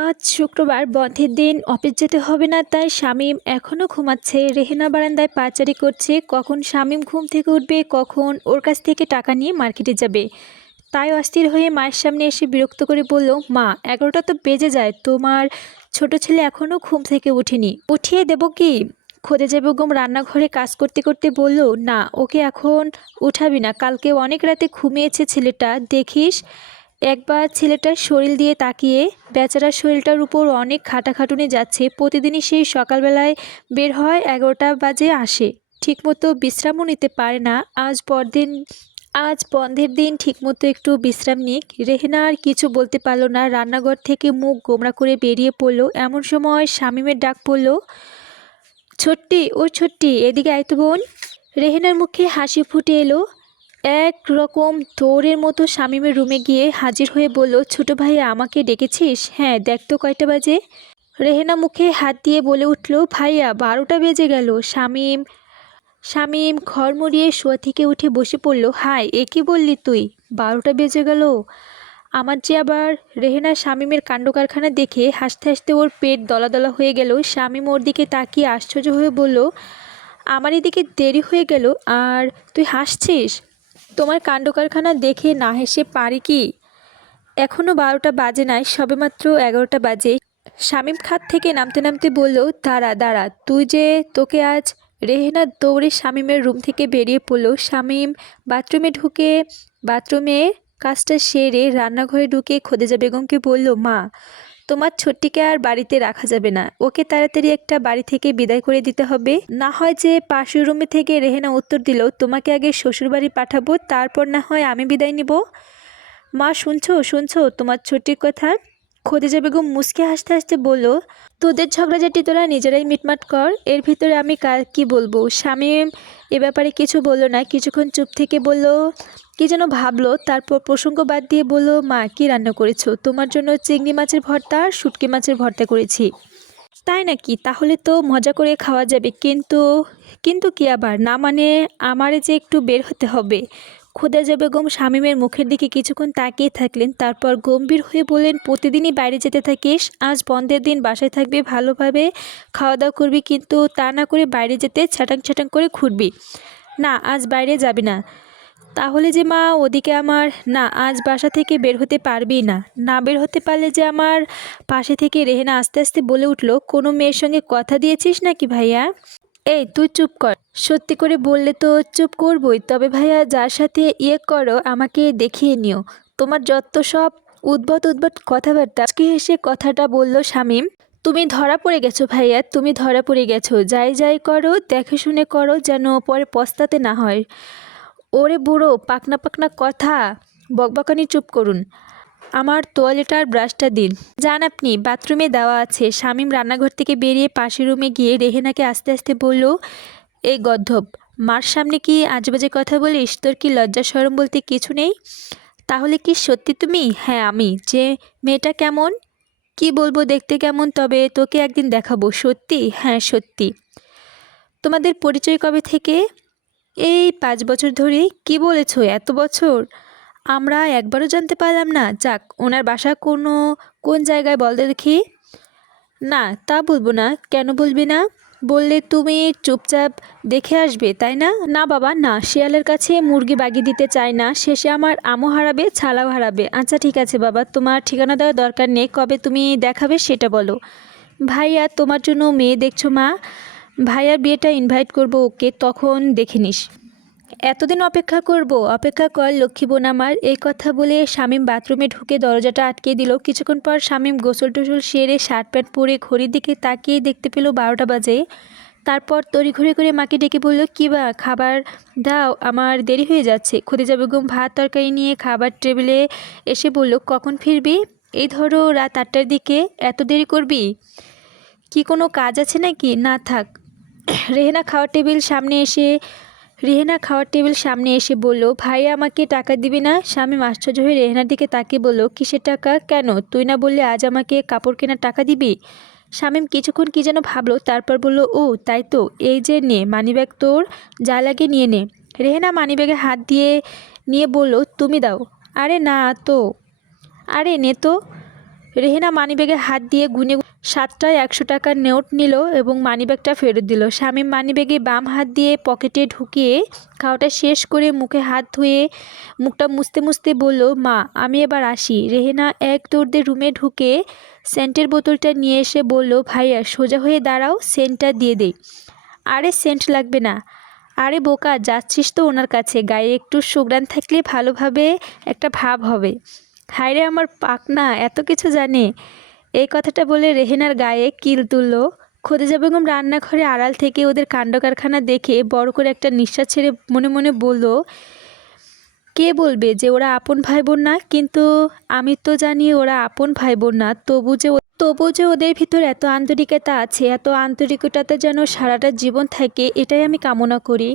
আজ শুক্রবার, বন্ধের দিন, অফিস যেতে হবে না, তাই শামীম এখনও ঘুমাচ্ছে। রেহেনা বারান্দায় পায়চারি করছে। কখন শামীম ঘুম থেকে উঠবে, কখন ওর কাছ থেকে টাকা নিয়ে মার্কেটে যাবে। তাই অস্থির হয়ে মায়ের সামনে এসে বিরক্ত করে বলল, মা, 11টা তো বেজে যায়, তোমার ছোট ছেলে এখনও ঘুম থেকে ওঠেনি, উঠিয়ে দেবো কি? খোদেজা বেগম রান্নাঘরে কাজ করতে করতে বলল, না, ওকে এখন উঠাবি না, কালকে অনেক রাতে ঘুমিয়েছে ছেলেটা, দেখিস একবার ছেলেটার শরীর দিয়ে তাকিয়ে। বেচারার শরীরটার উপর অনেক খাটাখাটুনি যাচ্ছে। প্রতিদিনই সেই সকালবেলায় বের হয়, 11টা বাজে আসে, ঠিকমতো বিশ্রামও নিতে পারে না। আজ বন্ধের দিন, ঠিকমতো একটু বিশ্রাম নিক। রেহেনা আর কিছু বলতে পারল না, রান্নাঘর থেকে মুখ গোমড়া করে বেরিয়ে পড়ল। এমন সময় শামীমের ডাক পড়ল, ছোট্টি, ও ছোট্টি, এদিকে আয় তো বোন। রেহেনার মুখে হাসি ফুটে এলো। এক রকম দৌড়ের মতো শামীমের রুমে গিয়ে হাজির হয়ে বলল, ছোট ভাইয়া, আমাকে ডেকেছিস? হ্যাঁ, দেখ তো কয়টা বাজে। রেহেনা মুখে হাত দিয়ে বলে উঠল, ভাইয়া, 12টা বেজে গেল। শামীম ঘর মুড়িয়ে শোয়া থেকে উঠে বসে পড়ল। হাই, এ কি বললি তুই? 12টা বেজে গেল? আমার যে আবার। রেহেনা শামীমের কাণ্ডকারখানা দেখে হাসতে হাসতে ওর পেট দলা দলা হয়ে গেল। শামীম ওর দিকে তাকিয়ে আশ্চর্য হয়ে বলল, আমার এদিকে দেরি হয়ে গেল আর তুই হাসছিস? তোমার কাণ্ডকারখানা দেখে না হেসে পারি কি? এখনও 12টা বাজে নাই, সবেমাত্র 11টা বাজে। শামীম খাট থেকে নামতে নামতে বলল, দাঁড়া দাঁড়া, তোকে আজ। রেহেনা দৌড়ে শামীমের রুম থেকে বেরিয়ে পড়ল। শামীম বাথরুমে কাজটা সেরে রান্নাঘরে ঢুকে খোদেজা বেগমকে বলল, মা, তোমার ছোট্টিকে আর বাড়িতে রাখা যাবে না, ওকে তাড়াতাড়ি একটা বাড়ি থেকে বিদায় করে দিতে হবে। না হয় যে পাশের রুমে থেকে রেহেনা উত্তর দিল, তোমাকে আগে শ্বশুরবাড়ি পাঠাবো, তারপর না হয় আমি বিদায় নিব। মা, শুনছো তোমার ছোট্টির কথা? খদিজা বেগম মুচকে হাসতে হাসতে বলল, তোদের ঝগড়াঝাটি তোরা নিজেরাই মিটমাট কর, এর ভিতরে আমি কি বলবো। শামীম এ ব্যাপারে কিছু বলল না, কিছুক্ষণ চুপ থেকে বলল, কি যেন ভাবলো, তারপর প্রসঙ্গ বাদ দিয়ে বলল, মা, কি রান্না করেছো? তোমার জন্য চিংড়ি মাছের ভর্তা আর শুটকি মাছের ভর্তা করেছি। তাই নাকি? তাহলে তো মজা করে খাওয়া যাবে। কিন্তু কিন্তু কি আবার? না মানে, আমারে যে একটু বের হতে হবে। খোদেজা বেগম শামীমের মুখের দিকে কিছুক্ষণ তাকিয়ে থাকলেন, তারপর গম্ভীর হয়ে বললেন, প্রতিদিনই বাইরে যেতে থাকিস, আজ বন্ধের দিন বাসায় থাকবি, ভালোভাবে খাওয়া দাওয়া করবি, কিন্তু তা না করে বাইরে যেতে ছাটাং ছাটাং করে ঘুরবি। না, আজ বাইরে যাবি না। তাহলে যে মা, ওদিকে আমার। না, আজ বাসা থেকে বের হতে পারবি না। না বের হতে পারলে যে আমার। পাশে থেকে রেহেনা আস্তে আস্তে বলে উঠল, কোনো মেয়ের সঙ্গে কথা দিয়েছিস নাকি ভাইয়া? এই, তুই চুপ কর। সত্যি করে বললে তো চুপ করবই, তবে ভাইয়া, যার সাথে করো আমাকে দেখিয়ে নিও। তোমার যত সব উদ্ভট উদ্ভট কথাবার্তা। আজকে হেসে কথাটা বলল শামীম। তুমি ধরা পড়ে গেছো ভাইয়া, তুমি ধরা পড়ে গেছো। যাই যাই করো, দেখে শুনে করো, যেন পরে পস্তাতে না হয়। ওরে বুড়ো, পাকনা পাকনা কথা। বকবকানি চুপ করুন। আমার তোয়ালেট আর ব্রাশটা দিন। যান আপনি, বাথরুমে দেওয়া আছে। শামীম রান্নাঘর থেকে বেরিয়ে পাশের রুমে গিয়ে রেহেনাকে আস্তে আস্তে বলল, এই গদ্ধব, মার সামনে কি আজেবাজে কথা বলিস? তোর কি লজ্জা শরম বলতে কিছু নেই? তাহলে কি সত্যি তুমি? হ্যাঁ, আমি। যে মেয়েটা কেমন? কি বলবো, দেখতে কেমন, তবে তোকে একদিন দেখাবো। সত্যি? হ্যাঁ, সত্যি। তোমাদের পরিচয় কবে থেকে? এই 5 বছর ধরে। কি বলেছো, এত বছর? আমরা একবারও জানতে পারলাম না। যাক, ওনার বাসা কোন জায়গায় বল দেখি। না, তা বলবো না। কেন বলবি না? বললে তুমি চুপচাপ দেখে আসবে, তাই না? না বাবা, না, শিয়ালের কাছে মুরগি বাগিয়ে দিতে চায় না, শেষে আমার আমও হারাবে, ছালাও হারাবে। আচ্ছা ঠিক আছে বাবা, তোমার ঠিকানা দেওয়ার দরকার নেই, কবে তুমি দেখাবে সেটা বলো। ভাইয়া, তোমার জন্য মেয়ে দেখছো মা? ভাইয়ার বিয়েটা ইনভাইট করবো ওকে, তখন দেখে নিস। এতদিন অপেক্ষা করব? অপেক্ষা কর লক্ষ্মী বোন আমার। এই কথা বলে শামীম বাথরুমে ঢুকে দরজাটা আটকে দিল। কিছুক্ষণ পর শামীম গোসল টোসল সেরে শার্ট প্যান্ট পরে ঘড়ির দিকে তাকিয়ে দেখতে পেল 12টা বাজে। তারপর তড়িঘড়ি করে মাকে ডেকে বলল, কী বা, খাবার দাও, আমার দেরি হয়ে যাচ্ছে। খদিজা বেগম ভাত তরকারি নিয়ে খাবার টেবিলে এসে বলল, কখন ফিরবি? এই ধরো রাত 8টার দিকে। এত দেরি করবি? কি কোনো কাজ আছে নাকি? না থাক। রেহেনা খাওয়ার টেবিল সামনে এসে বলল, ভাইয়া আমাকে টাকা দিবি না? শামীম আশ্চর্য হয়ে রেহেনার দিকে তাকিয়ে বলল, কিসের টাকা? কেন, তুই না বললে আজ আমাকে কাপড় কেনার টাকা দিবি? শামীম কিছুক্ষণ কি যেন ভাবলো, তারপর বলল, ও তাই তো, এই যে নে মানিব্যাগ, তোর যা লাগে নিয়ে নে। রেহেনা মানিব্যাগে হাত নিয়ে বলল, তুমি দাও। আরে না তো। আরে নে তো। রেহেনা মানিব্যাগে হাত দিয়ে গুনে 7টায় 100 টাকার নোট নিল এবং মানিব্যাগটা ফেরত দিল। শামীম মানিব্যাগে বাম হাত দিয়ে পকেটে ঢুকিয়ে খাওয়াটা শেষ করে মুখে হাত ধুয়ে মুখটা মুছতে মুছতে বলল, মা আমি এবার আসি। রেহেনা এক দৌড়ে রুমে ঢুকে সেন্টের বোতলটা নিয়ে এসে বলল, ভাইয়া সোজা হয়ে দাঁড়াও, সেন্টটা দিয়ে দেই। আরে সেন্ট লাগবে না। আরে বোকা, যাচ্ছিস তো ওনার কাছে, গায়ে একটু সুঘ্রাণ থাকলে ভালোভাবে একটা ভাব হবে। হায়রে আমার পাকনা এত কিছু জানে। এই কথাটা বলে রেহেনার গায়ে কিল তুলল। খদিজা বেগম রান্নাঘরে আড়াল থেকে ওদের কাণ্ডকারখানা দেখে বড় করে একটা নিঃশ্বাস ছেড়ে মনে মনে বলল, কে বলবে যে ওরা আপন ভাই বোন না? কিন্তু আমি তো জানি ওরা আপন ভাই বোন না। তবু যে ওদের ভিতর এত আন্তরিকতা আছে, এত আন্তরিকতা যেন সারাটা জীবন থাকে, এটাই আমি কামনা করি।